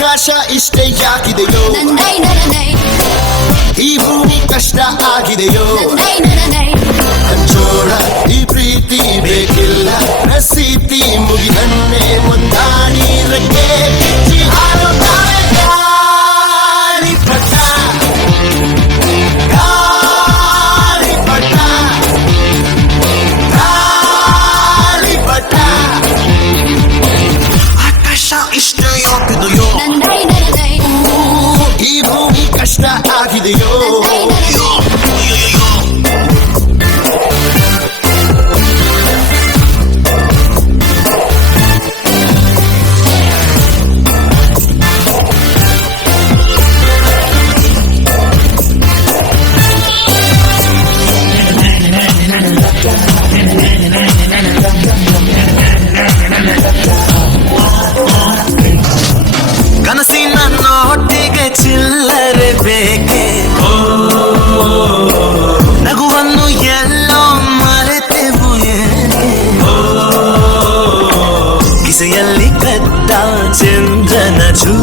ಆಕಾಶ ಇಷ್ಟೇ ಯಾಕಿದೆಯೋ ಈ ಭೂಮಿ ಕಷ್ಟ ಆಗಿದೆಯೋ ಜೋಳ ಈ ಪ್ರೀತಿ ಬೇಕಿಲ್ಲ ರಸೀತಿ ಮುಗಿದನ್ನೇ ಮುಂದಾಡಿ ರಕ್ಕೆ ಹಾರುತ್ತಾರೆ ಗಾಳಿಪಟ ಗಾಳಿಪಟ ಗಾಳಿಪಟ ಆಕಾಶ ಇಷ್ಟ ಯಾಕಿದೆಯೋ ಈ ಭೂಮಿ ಕಷ್ಟ ಆಗಿದೆಯೋ ಕನಸಿನ ನೋಟಿಗೆ ಚಿಲ್ಲರೆ ಬೇಕೆ ನಗುವನ್ನು ಎಲ್ಲೋ ಮರೆತೆವು ಏಕೆ ಕಿಸೆಯಲ್ಲಿ ಕದ್ದ ಚಂದ್ರನ ಚೂ